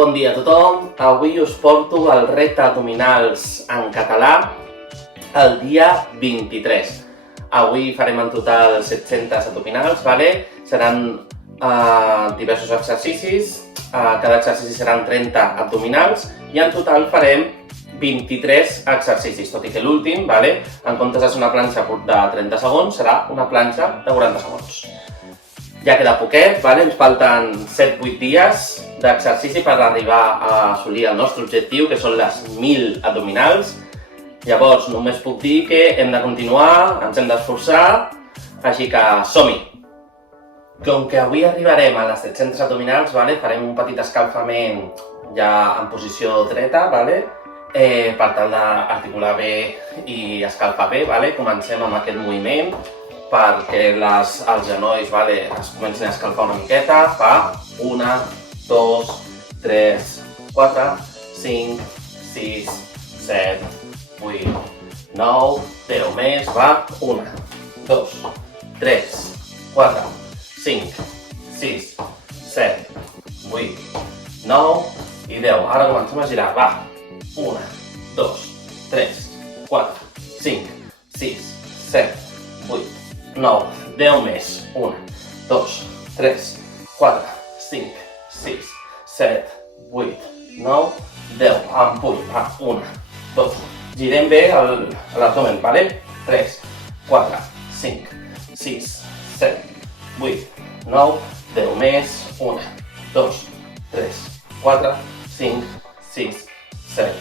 Bon dia a tothom, avui us porto el repte abdominals en català el dia 23. Avui farem en total 700 abdominals, ¿vale? Seran diversos exercicis, cada exercici seran 30 abdominals i en total farem 23 exercicis, tot i que l'últim, ¿vale? En comptes de ser una planxa de 30 segons, serà una planxa de 40 segons. Ja queda poquet, ¿vale? Ens falten 7-8 dies d'exercici per arribar a assolir el nostre objectiu, que són les 1.000 abdominals. Llavors, només puc dir que hem de continuar, ens hem d'esforçar, així que som-hi! Com que avui arribarem a les 700 abdominals, ¿vale? Farem un petit escalfament ja en posició dreta, ¿vale? Per tal d'articular bé i escalfar bé, ¿vale? Comencem amb aquest moviment perquè els genolls, ¿vale? Es comencin a escalfar una miqueta. Va, 1, 2, 3, 4, 5, 6, 7, 8, 9, 10 més, va, 1, 2, 3, 4, 5, 6, 7, 8, 9 i 10. Ara comencem a girar, va, 1, 2, 3, 4, 5, 6, 7, 8, 9, 10 més, 1, 2, 3, 4, 5, 6, 7, 8, 9, 10, en puny, va, 1, 2, girem bé l'abdomen, ¿vale? 3, 4, 5, 6, 7, 8, 9, 10 més, 1, 2, 3, 4, 5, 6, 7,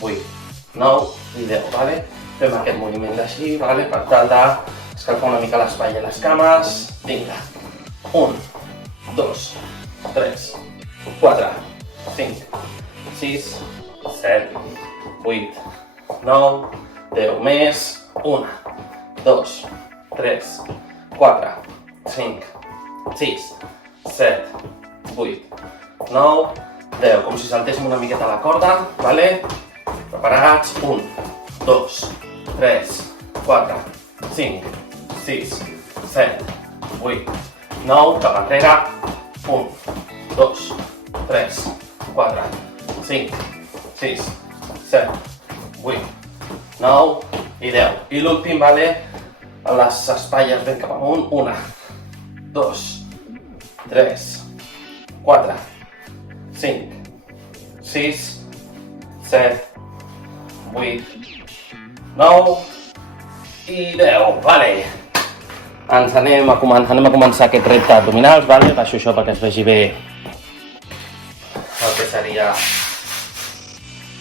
8, 9 i 10, ¿vale? Fem aquest moviment així, ¿vale? Per tal d'escalfar una mica l'espai i les cames. Vinga. 1, 2, 3, 4, 5, 6, 7, 8, 9, 10 més. 1, 2, 3, 4, 5, 6, 7, 8, 9, 10. Com si saltéssim una miqueta la corda, ¿vale? Preparats? 1, 2, 3, 4, 5, 6, 7, 8, 9, cap enrere. 1, 2, 3, 4, 5, 6, 7, 8, 9 i 10. I l'últim, ¿vale? Les espatlles ben cap amunt. 1, 2, 3, 4, 5, 6, 7, 8, 9 i 10, vale. Anem a començar aquest repte abdominals, vale? Baixo això perquè es vegi bé el que seria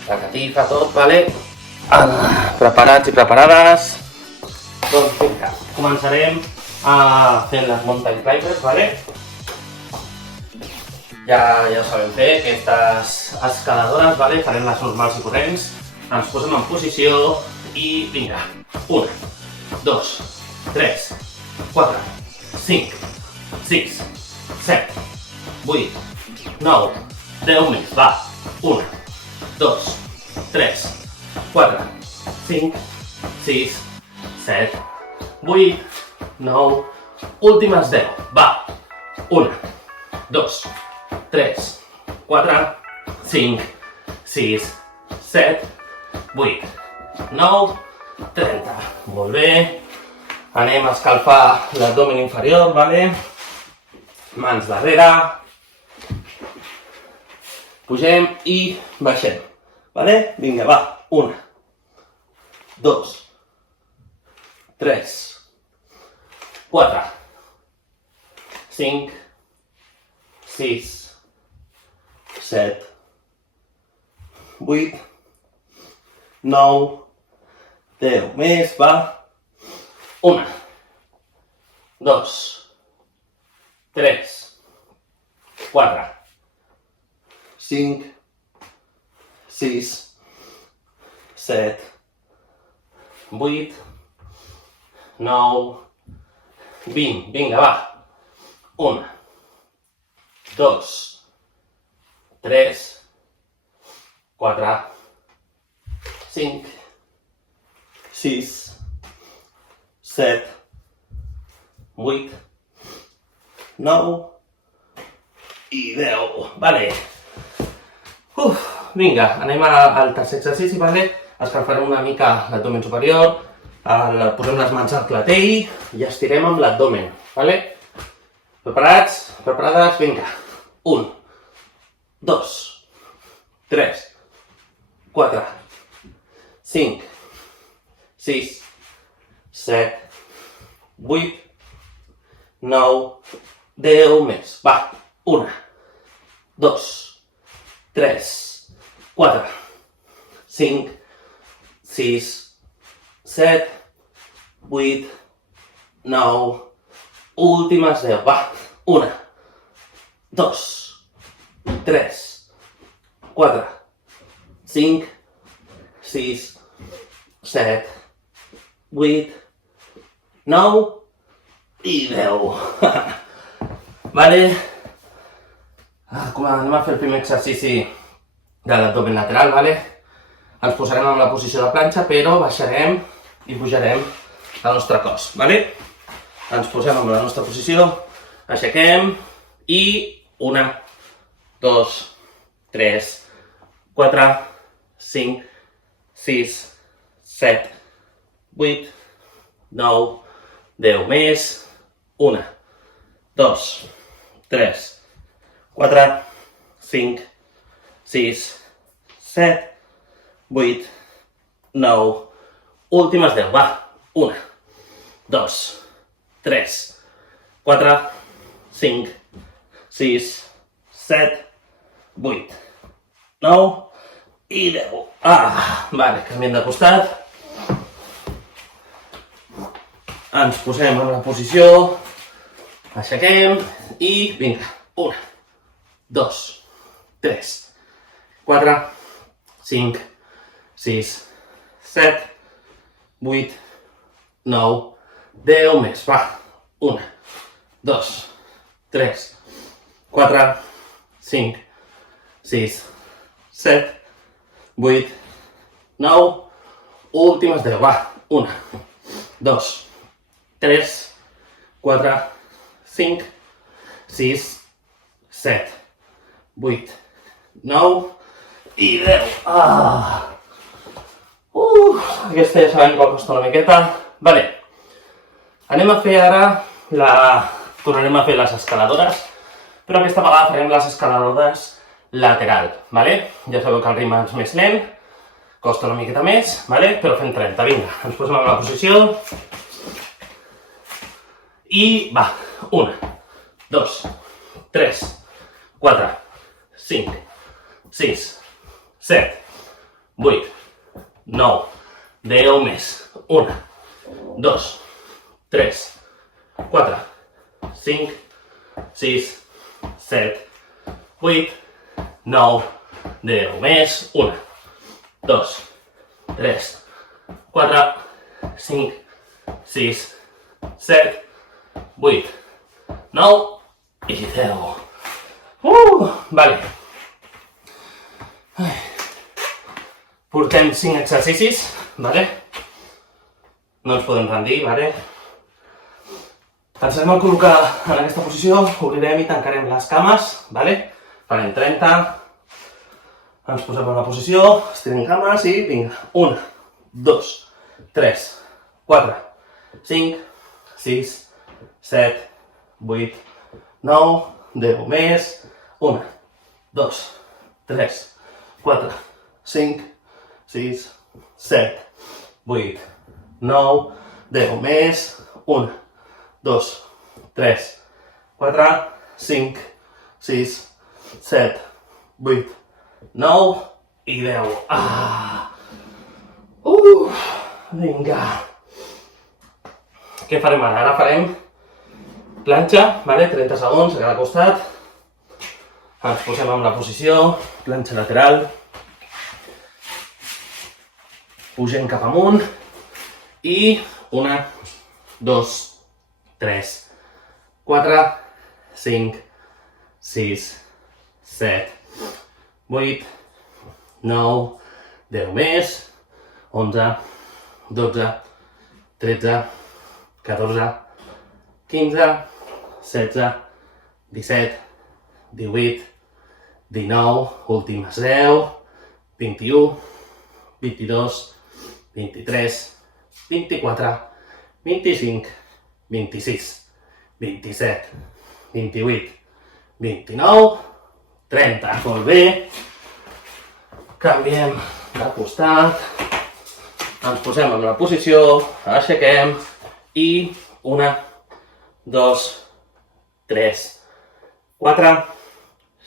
la catifa, tot, vale? Preparats i preparades? Doncs vinga, començarem fent les mountain climbers, vale? Ja ho sabem fer, aquestes escaladores, vale? Farem les normals i corrents. Ens posem en posició i vinga. 1, 2, 3, 4, 5, 6, 7, 8, 9, 10 més. Va. 1, 2, 3, 4, 5, 6, 7, 8, 9, últimes 10. Va. 1, 2, 3, 4, 5, 6, 7, 8, 9, 30. Molt bé. Anem a escalfar l'abdomen inferior, ¿vale? Mans darrere. Pugem i baixem, ¿vale? Vinga, va. 1, 2, 3, 4, 5, 6, 7, 8, 9, 10 més, va. 1, 2, 3, 4, 5, 6, 7, 8, 9, 20. Vinga, va. 1, 2, 3, 4, 5, 6, 7, 8, 9 i 10. Vale. Vinga, anem al tercer exercici, vale? Escalfarem una mica l'abdomen superior, posem les mans al clatell i estirem amb l'abdomen, vale? Preparats? Preparades? Vinga. 1, 2, 3, 4, 5, 6, 7, 8, 9, 10 més. Va, 1, 2, 3, 4, 5, 6, 7, 8, 9, últimes 10. Va, 1, 2, 3, 4, 5, 6, 7, 8, 9 i 10. Vale? Anem a fer el primer exercici de l'abdomen lateral, vale? Ens posarem en la posició de planxa, però baixarem i pujarem el nostre cos, vale? Ens posem en la nostra posició, aixequem i 1, 2, 3, 4, 5, 6, 7, 8, 9, 10 més. 1, 2, 3, 4, 5, 6, 7, 8, 9, últimes 10. Va, 1, 2, 3, 4, 5, 6, 7, 8, 9 i 10. Vale, canviem de costat. Ens posem en la posició, aixequem i vinga. 1, 2, 3, 4, 5, 6, 7, 8, 9, 10 més. Va, 1, 2, 3, 4, 5, 6, 7, 8, 9, últimes 10. Va, 1, 2, 3, 4, 5, 6, 7, 8, 9 i 10. Aquesta ja sabem que costa una miqueta. Vale. Anem a fer ara tornarem a fer les escaladores, però aquesta vegada farem les escaladores lateral, vale? Ja sabeu que el ritme és més lent, costa una miqueta més, vale? Però fem 30. Vinga, ens posem en la posició. I va, 1, 2, 3, 4, 5, 6, 7, 8, 9, 10 més. 1, 2, 3, 4, 5, 6, 7, 8, 9, 10 més. 1, 2, 3, 4, 5, 6, 7, 8, 9 i 10. Vale. Portem 5 exercicis, vale? No ens podem rendir, vale? Ens anem a col·locar en aquesta posició, obrirem i tancarem les cames, vale? Farem 30. Ens posem en la posició, estirem cames i vinga. 1, 2, 3, 4, 5, 6, 7, 8, 9, 10 més. 1, 2, 3, 4, 5, 6, 7, 8, 9, 10 més. 1, 2, 3, 4, 5, 6, 7, 8, 9 i 10. Vinga. Què farem ara? Ara farem planxa, vale? 30 segons a cada costat. Ens posem en la posició, planxa lateral. Pugem cap amunt. I 1, 2, 3, 4, 5, 6, 7, 8, 9, 10 més. 11, 12, 13, 14, 15, 16, 17, 18, 19, últimes 10, 21, 22, 23, 24, 25, 26, 27, 28, 29, 30. Molt bé. Canviem de costat. Ens posem en la posició, aixequem i 1, 2, 3, 4,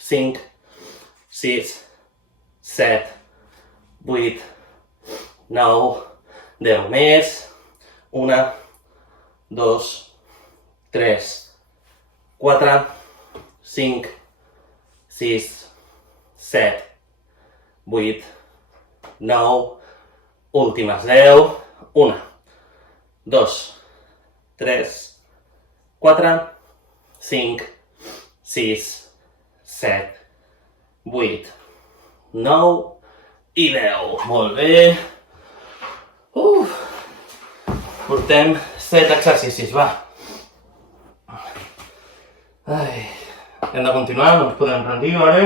5, 6, 7, 8, 9, 10 més. 1, 2, 3, 4, 5, 6, 7, 8, 9, últimes 10, 1, 2, 3, 4, 5, 6, 7, 8, 9 i 10. Molt bé. Portem 7 exercicis, va. Hem de continuar, no ens podem rendir, vale?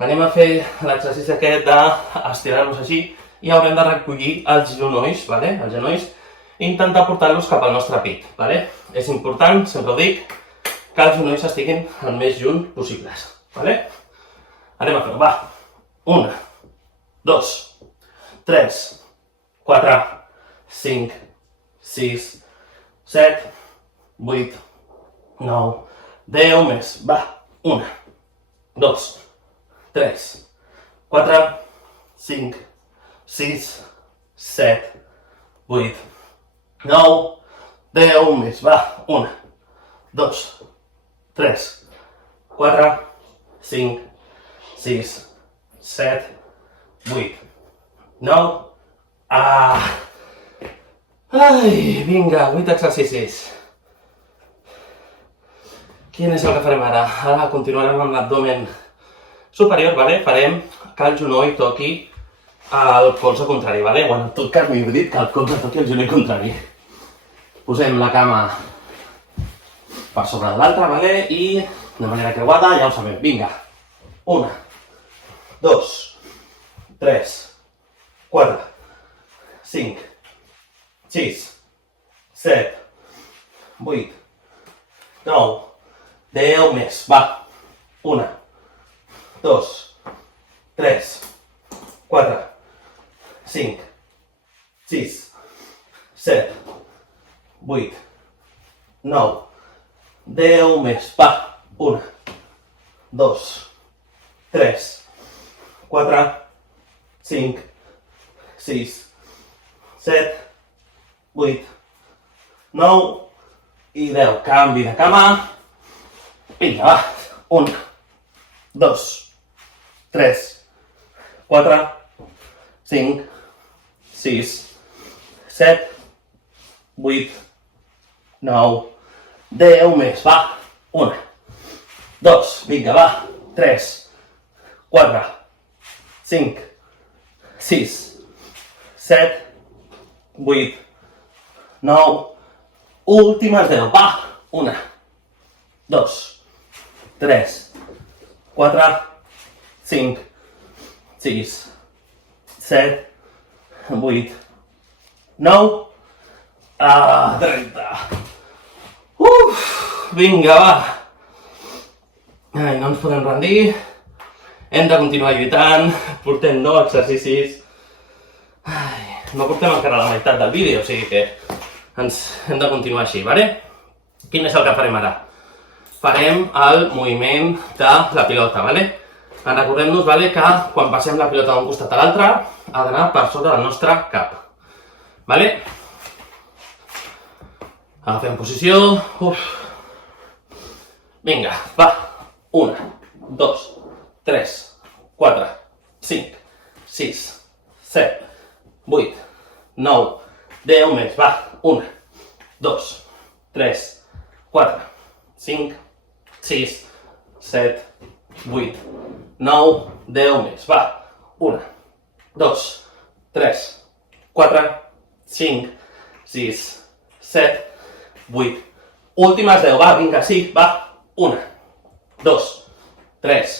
Anem a fer l'exercici aquest d'estirar-nos així i haurem de recollir els genolls, vale? Els genolls, i intentar portar-los cap al nostre pit, vale? És important, sempre ho dic, que els genolls estiguin el més junt possibles, vale? Anem a fer-ho, va. 1, 2, 3, 4, 5, 6, 7, 8, 9, 10 més, va. 1, 2, 3, 4, 5, 6, 7, 8, 9, 10 més, va. 1, 2, 3, 4, 5, 6, 7, 8, 9. Vinga, 8 exercicis. Quin és el que farem ara? Ara continuarem amb l'abdomen superior, vale? Farem que el genoll toqui el colze contrari, vale? Bueno, en tot cas m'he dit que el colze toqui el genoll contrari. Posem la cama per sobre de l'altra, vale? I de manera creuada, ja ho sabem. Vinga. 1, 2, 3, 4, 5, 6, 7, 8, 9, 10 més, va. 1, 2, 3, 4, 5, 6, 7, 8, 9, 10 més, va. 1, 2, 3, 4, 5, 6, 7, 8, 9 i 10. Canvi de cama. Vinga, va. 1, 2, 3, 4, 5, 6, 7, 8, 9, 10 més, va. 1, 2, vinga, va. 3, 4, 5, 6, 7, 8, 9, últimes 10, va. 1, 2, 3, 4, 5, 6, 7, 8, 9, 30. Vinga, va. No ens podem rendir. Hem de continuar lluitant. Portem 9 exercicis. No portem encara la meitat del vídeo, o sigui que ens hem de continuar així, vale? Quin és el que farem ara? Farem el moviment de la pilota, vale? Recordem-nos, vale, que quan passem la pilota d'un costat a l'altre ha d'anar per sota del nostre cap, vale? Agafem posició. Vinga, va. 1, 2, 3, 4, 5, 6, 7, 8, 9, 10 més, va. 1, 2, 3, 4, 5, 6, 7, 8, 9, 10 més, va. 1, 2, 3, 4, 5, 6, 7, 8. Últimes 10, va, vinga, sí, va. 1, 2, 3,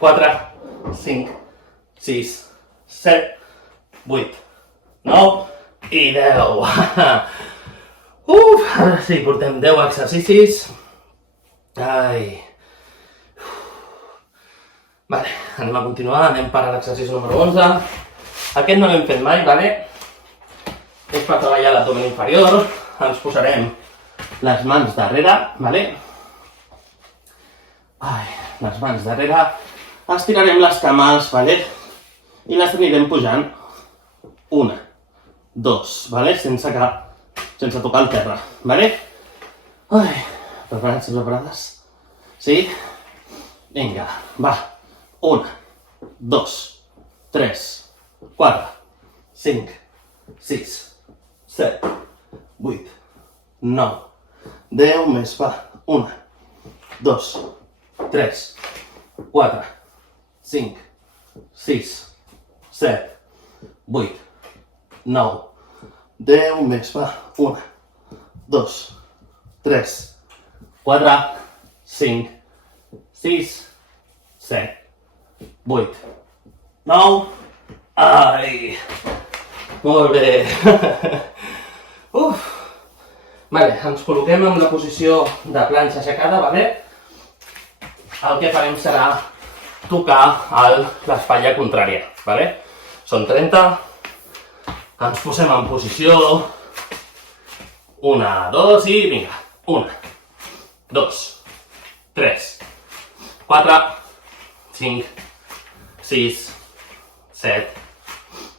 4, 5, 6, 7, 8, 9 i 10. Ara sí, portem 10 exercicis. Ai. Vale, anem a continuar, anem per a l'exercici número 11. Aquest no l'hem fet mai, vale? És per treballar l'abdomen inferior. Ens posarem les mans darrere, vale? Ai, les mans darrere. Estirarem les cames, vale? I les anirem pujant. 1, 2, vale? Sense tocar el terra, vale? Ai, preparats i preparades? Sí? Vinga, va. 1, 2, 3, 4, 5, 6, 7, 8, 9, 10 més, va. 1, 2, 3, 4, 5, 6, 7, 8, 9, 10 més, va. 1, 2, 3, 4, 5, 6, 7, 8, 9, ai, molt bé. Vale, ens col·loquem en la posició de planxa aixecada, vale? El que farem serà tocar l'espatlla contrària, vale? Són 30, ens posem en posició, 1, 2 i vinga, 1, 2, 3, 4, 5, 6, 7,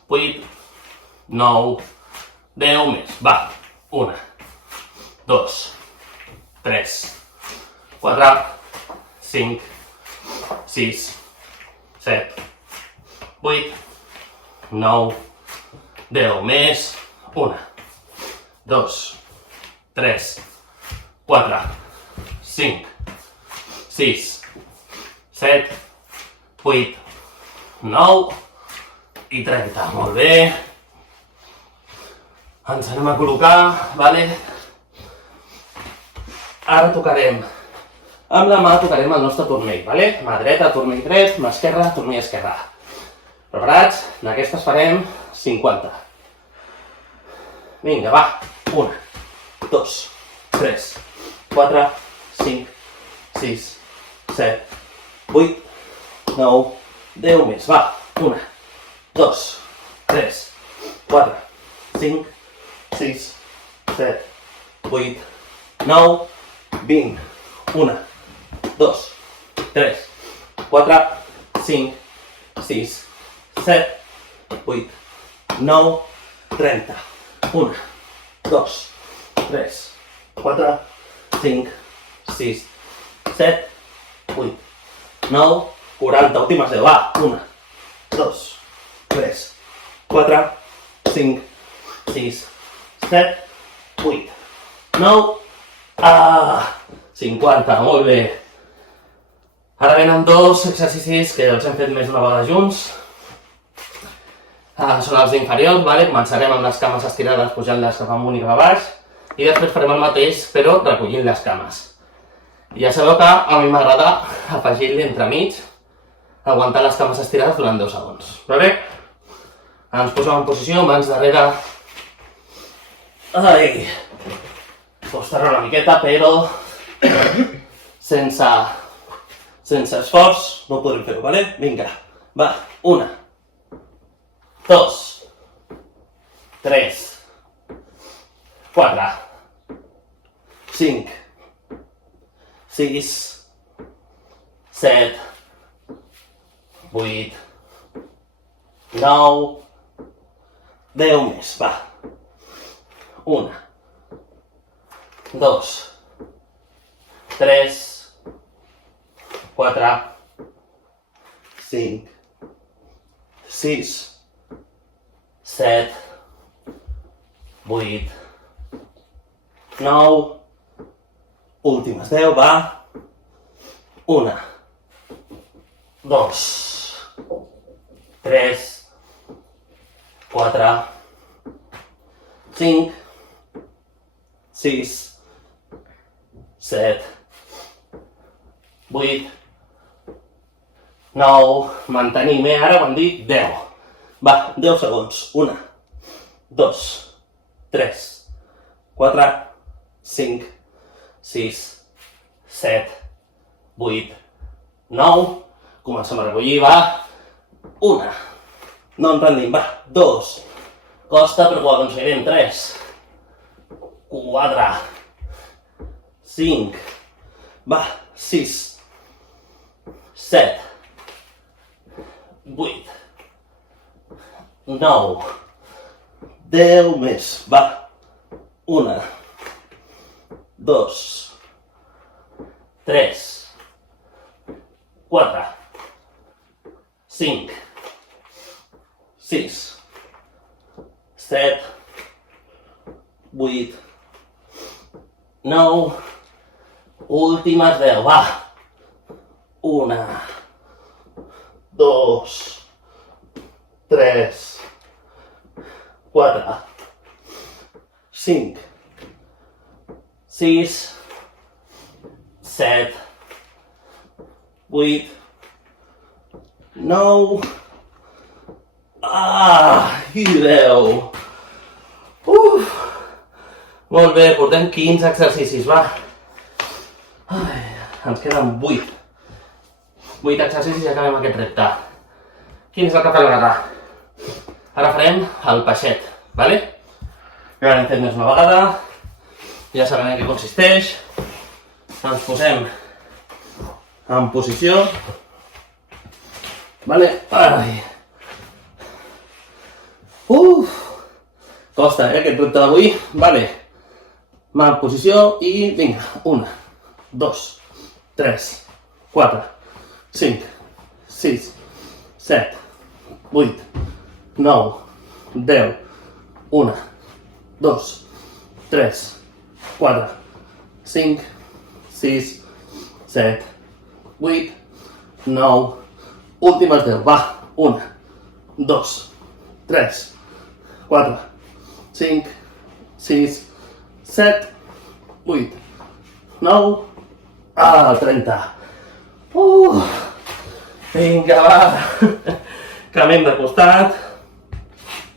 8, 9, 10 més. Va, 1, 2, 3, 4, 5, 6, 7, 8, 9, 10 més. 1, 2, 3, 4, 5, 6, 7, 8, 9 i 30. Molt bé. Ens anem a col·locar, vale? Ara tocarem, amb la mà tocarem el nostre turmell, vale? Mà dreta, turmell dret, mà esquerra, turmell esquerra. Preparats? D'aquestes farem 50. Vinga, va. 1, 2, 3, 4, 5, 6, 7, 8, 9, 10 més, va, 1, 2, 3, 4, 5, 6, 7, 8, 9, 20, 1, 2, 3, 4, 5, 6, 7, 8, 9, 30, 1, 2, 3, 4, 5, 6, 7, 8, 9, 40, últimes 10, va, 1, 2, 3, 4, 5, 6, 7, 8, 9, 50, molt bé. Ara venen dos exercicis que els hem fet més d'una vegada junts. Són els d'inferiors, vale? Començarem amb les cames estirades, pujant-les cap amunt i cap a baix, i després farem el mateix, però recollint les cames. Ja sabeu que a mi m'agrada afegir-li entremig, aguantar les cames estirades durant 10 segons. Vale? Ens posem en posició, mans darrere. Ai! Costa-ra una miqueta, però sense esforç no podrem fer-ho, vale? Vinga, va, 1, 2, 3, 4, 5, 6, 7, 8, 9, 10 més, va. 1, 2, 3, 4, 5, 6, 7, 8, 9, últimes 10, va. 1, 2, 3, 4, 5, 6, 7, 8, 9, mantenim, ara ho han dit 10. Va, 10 segons. 1, 2, 3, 4, 5, 6, 7, 8, 9. Comencem a recollir, va. 1. No ens rendim, va. 2. Costa, però ho aconseguirem. 3, 4, 5, va. 6, 7, 8, 9, 10 més, va. 1, 2, 3, 4, 5, 6, 7, 8, 9, últimes 10, va. 1, 2, 3, 4, 5, 6, 7, 8, 9, i 10. Molt bé, portem 15 exercicis, va. Ens queden 8. 8 exercicis i acabem aquest repte. Quin és el que farem ara? Ara farem el peixet, vale? Ja l'hem fet més una vegada. Ja sabem en què consisteix. Ens posem en posició. Vale? Ai. Costa, aquest repte d'avui. Vale. Mà en posició i vinga. 1, 2, 3, 4, 5, 6, 7, 8, 9, 10, 1, 2, 3, 4, 5, 6, 7, 8, 9, últimes 10, va, 1, 2, 3, 4, 5, 6, 7, 8, 9, 30. Vinga, va. Camem de costat.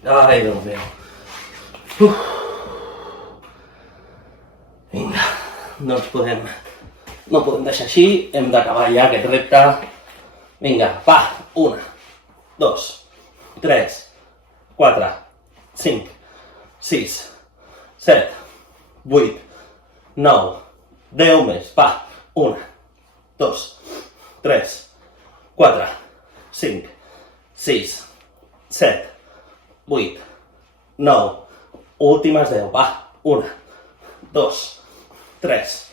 Ai, Déu meu. Vinga, no podem deixar així. Hem d'acabar ja aquest repte. Vinga, va. 1, 2, 3, 4, 5, 6, 7, 8, 9, 10 més. Va. 1, 2, 3, 4, 5, 6, 7, 8, 9, últimes 10, va, 1, 2, 3,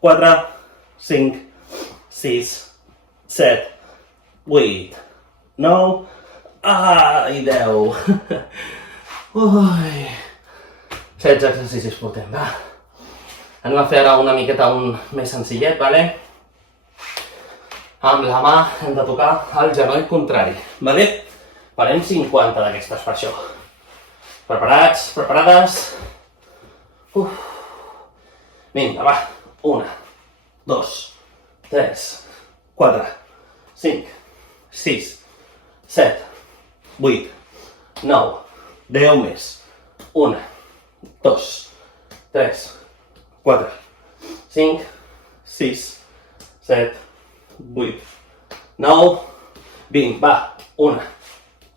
4, 5, 6, 7, 8, 9, i 10. 16 exercicis portem, va. Anem a fer ara una miqueta més senzillet, vale? Amb la mà hem de tocar el genoll contrari, vale? Farem 50 d'aquestes per això. Preparats? Preparades? Vinga, va. 1, 2, 3, 4, 5, 6, 7, 8, 9, 10 més. 1, 2, 3, 4, 5, 6, 7, 8, 9, 20, va. 1,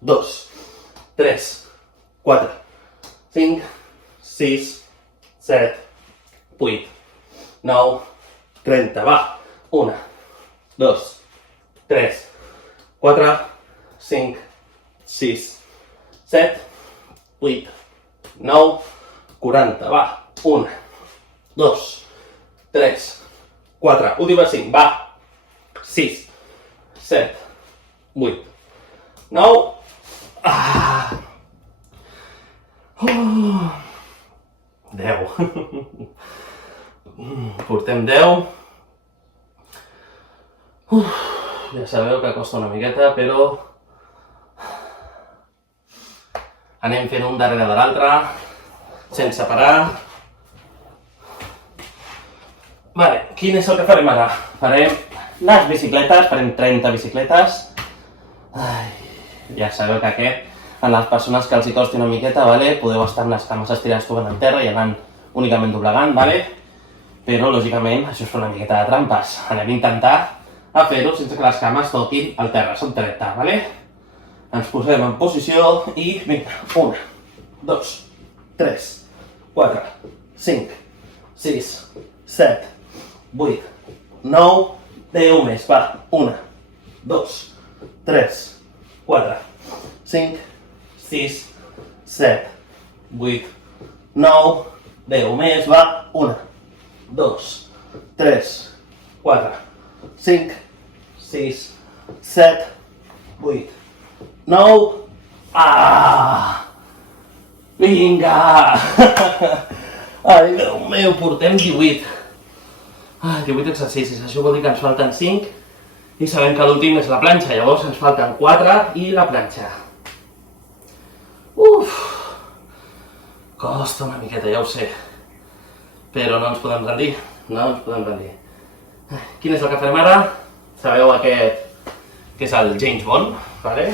2, 3, 4, 5, 6, 7, 8, 9, 30, va. 1, 2, 3, 4, 5, 6, 7, 8, 9, 40, va. 1, 2, 3, 4, última 5, va. 6, 7, 8, 9, 10. Portem 10. Ja sabeu que costa una miqueta, però anem fent un darrere de l'altre, sense parar. Vale, quin és el que farem ara? Farem Les bicicletes, farem 30 bicicletes. Ai, ja sabeu que aquest, a les persones que els hi costi una miqueta, vale? Podeu estar amb les cames estirades tocant en terra i anant únicament doblegant, vale? Però, lògicament, això és una miqueta de trampes. Anem a intentar a fer-ho sense que les cames toquin al terra. Són 30, vale? Ens posem en posició i, vinga, 1, 2, 3, 4, 5, 6, 7, 8, 9, 10 més, va, 1, 2, 3, 4, 5, 6, 7, 8, 9, 10 més, va, 1, 2, 3, 4, 5, 6, 7, 8, 9, vinga! Ai, Déu meu, portem 18. 18 exercicis, això vol dir que ens falten 5 i sabem que l'últim és la planxa, llavors ens falten 4 i la planxa. Costa una miqueta, ja ho sé, però no ens podem rendir, Quin és el que farem ara? Sabeu aquest, que és el James Bond, vale?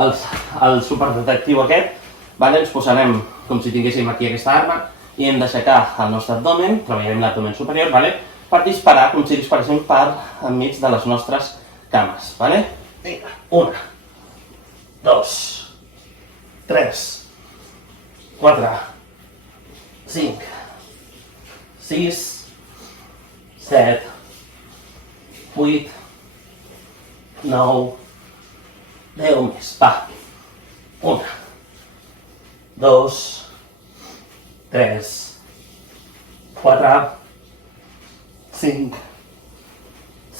El superdetectiu aquest, vale? Ens posarem com si tinguéssim aquí aquesta arma i hem d'aixecar el nostre abdomen, treballarem l'abdomen superior, vale? Per disparar, com si disparéssim per enmig de les nostres cames, vale? Vinga, 1, 2, 3, 4, 5, 6, 7, 8, 9, 10 més, va. 1, 2, 3, 4, 5,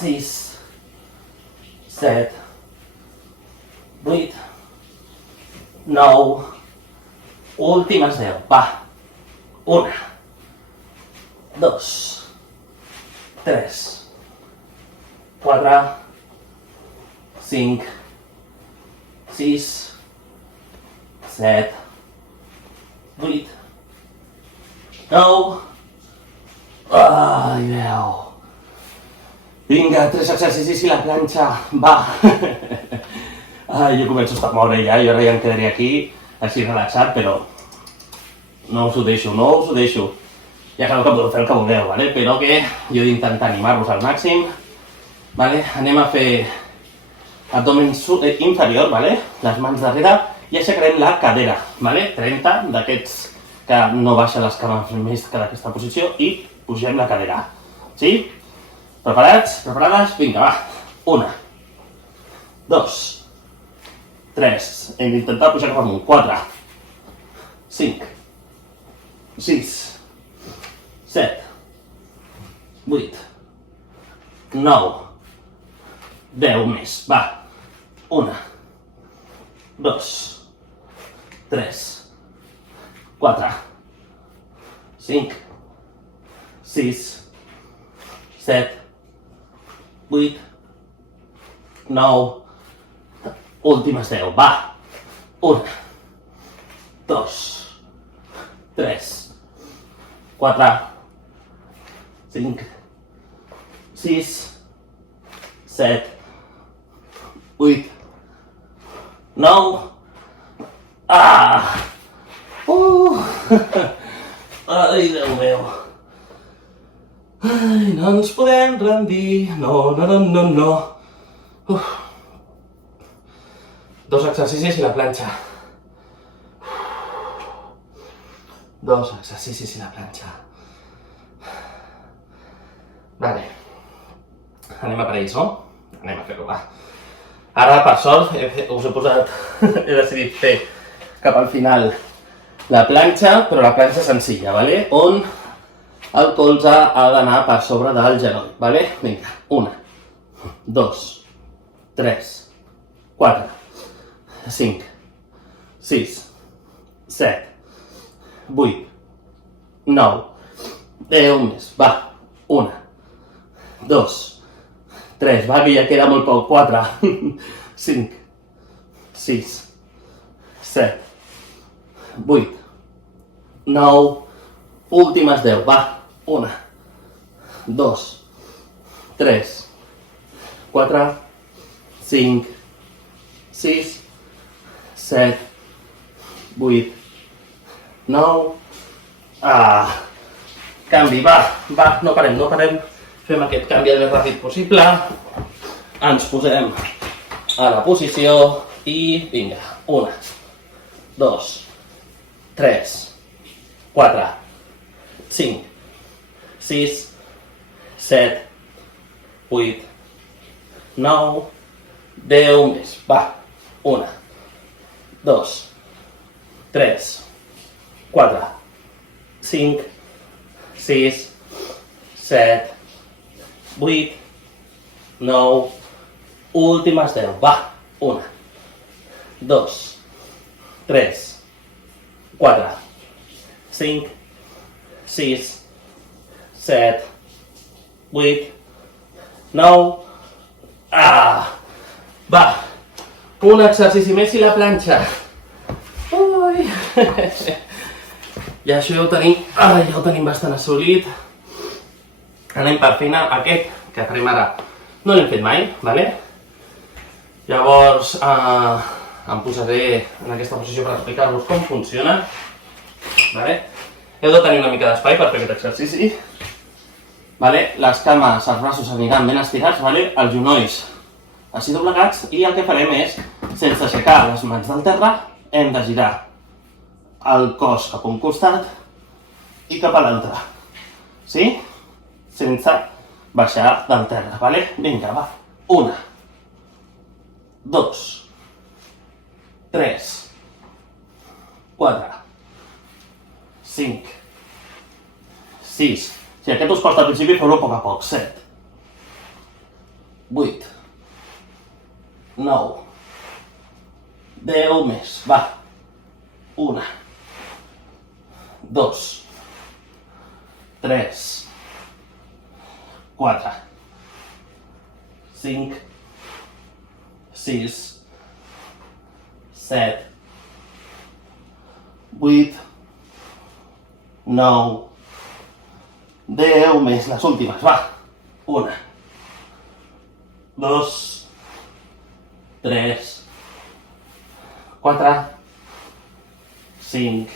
6, 7, 8, 9, últimes 10, va. 1, 2, 3, 4, 5, 6, 7, 8, 9, ai, Déu. Vinga, 3 exercicis i la planxa, va. Ai, jo començo a estar molt bé ja, jo ara ja em quedaré aquí, així relaxat, però no us ho deixo, Ja sabeu que podeu fer el que vulgueu, vale? Però que jo he d'intentar animar-vos al màxim, vale? Anem a fer abdomen inferior, vale? Les mans darrere, i aixecarem la cadera, vale? 30 d'aquests que no baixen les cames més que d'aquesta posició i pugem la cadera, sí? Preparats? Preparades? Vinga, va. 1, 2, 3, hem d'intentar pujar cap amunt, 4, 5, 6, 7, 8, 9, 10 més, va. 1, 2, 3, 4, 5, 6, 7, 8, 9, últimes 10, va. 1, 2, 3, 4, 5, 6, 7, 8, 9, ai, Déu meu. Ai, no ens podem rendir, no. 2 exercicis i la planxa. 2 exercicis i la planxa. Vale. Anem a per ells, no? Anem a fer-ho, va. Ara, per sort, us he posat... he decidit fer cap al final la planxa, però la planxa senzilla, vale? On el colze ha d'anar per sobre del genoll, vale? Vinga, 1, 2, 3, 4, 5, 6, 7, 8, 9, 10 més, va, 1, 2, 3, va, que ja queda molt poc, 4, 5, 6, 7, 8, 9, últimes 10, va, 1, 2, 3, 4, 5, 6, 7, 8, 9... Canvi, va, no parem. Fem aquest canvi el més ràpid possible. Ens posem a la posició i vinga. 1, 2, 3, 4, 5, 6, 7, 8, 9, 10 més. Va, 1, 2, 3, 4, 5, 6, 7, 8, 9, últimes 10. Va, 1, 2, 3, 4, 5, 6, 7, 8, 9... Va, un exercici més i la planxa. Ui! I això ja ho tenim bastant assolit. Anem per feina. Aquest que farem ara no l'hem fet mai, vale? Llavors em posaré en aquesta posició per explicar-vos com funciona. Vale? Heu de tenir una mica d'espai per fer aquest exercici. Vale? Les cames, els braços aniran ben estirats, vale? Els genolls així doblegats, i el que farem és, sense aixecar les mans del terra, hem de girar el cos cap a un costat i cap a l'altre. Sí? Sense baixar del terra, vale? Vinga, va. 1, 2, 3, 4, 5, 6. Si aquest us costa al principi, feu-ho a poc a poc. 7, 8, 9, 10 més. Va. 1, 2, 3, 4, 5, 6, 7, 8, 9, 10 més. Les últimes. Va. 1, 2, 3, 4, 5,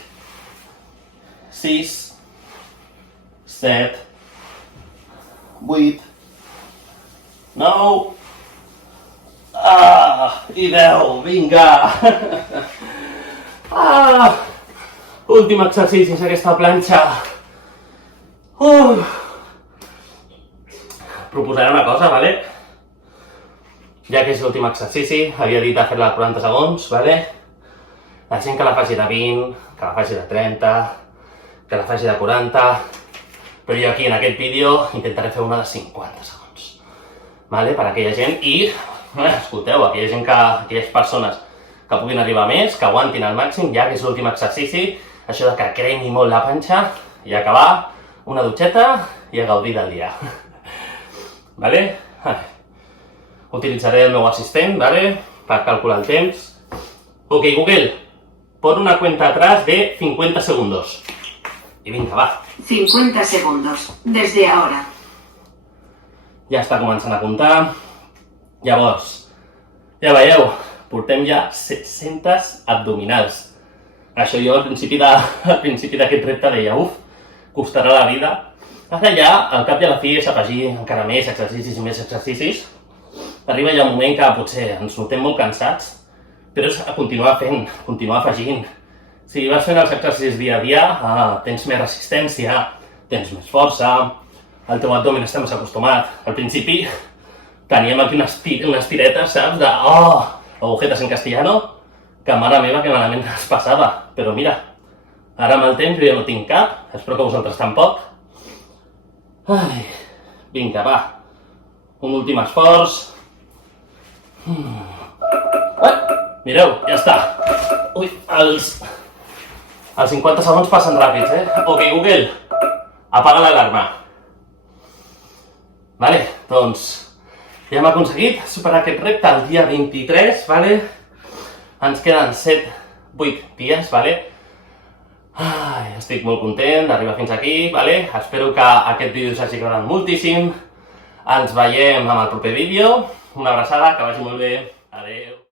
6, 7, 8, 9, i 10, vinga! Últim exercici és aquesta planxa. Proposaré una cosa, vale? Ja que és l'últim exercici, havia dit de fer-la de 40 segons, vale? La gent que la faci de 20, que la faci de 30, que la faci de 40, però jo aquí en aquest vídeo intentaré fer una de 50 segons, vale? Per a aquella gent i, escolteu, aquelles persones que puguin arribar més, que aguantin al màxim, ja que és l'últim exercici, això de que cremi molt la panxa i acabar una dutxeta i a gaudir del dia. Vale? Utilitzaré el meu assistent, vale? Per calcular el temps. Ok, Google, pon una cuenta atrás de 50 segundos. I vinga, va. 50 segundos, desde ahora. Ja està començant a comptar. Llavors, ja veieu, portem ja 700 abdominals. Això jo al principi d'aquest repte deia, costarà la vida. Ara ja, al cap i a la fi, és afegir encara més exercicis i més exercicis. Arriba ja un moment que potser ens notem molt cansats, però és a continuar fent, continuar afegint. Si vas fent els exercicis dia a dia, tens més resistència, tens més força, el teu abdomen està més acostumat. Al principi teníem aquí unes tiretes, saps, de agujetas en castellano, que mare meva que malament es passava. Però mira, ara amb el temps jo ja no tinc cap, espero que vosaltres tampoc. Vinga, va, un últim esforç. Mireu, ja està. Ui, els 50 segons passen ràpids, Ok, Google, apaga l'alarma. Vale, doncs ja hem aconseguit superar aquest repte el dia 23, vale? Ens queden 7-8 dies, vale? Estic molt content d'arribar fins aquí, vale? Espero que aquest vídeo us hagi agradat moltíssim. Ens veiem amb el proper vídeo. Una abraçada, que vagi molt bé. Adéu.